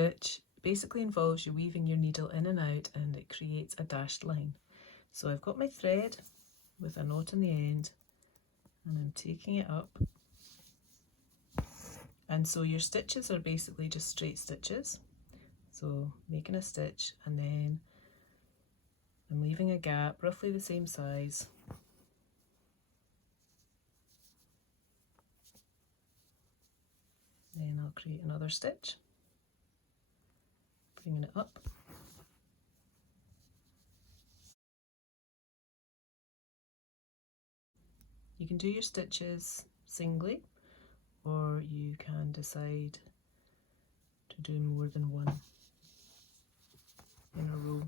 stitch basically involves you weaving your needle in and out, and it creates a dashed line. So I've got my thread with a knot in the end, and I'm taking it up. And so your stitches are basically just straight stitches. So making a stitch, and then I'm leaving a gap roughly the same size. Then I'll create another stitch, bringing it up. You can do your stitches singly, or you can decide to do more than one in a row.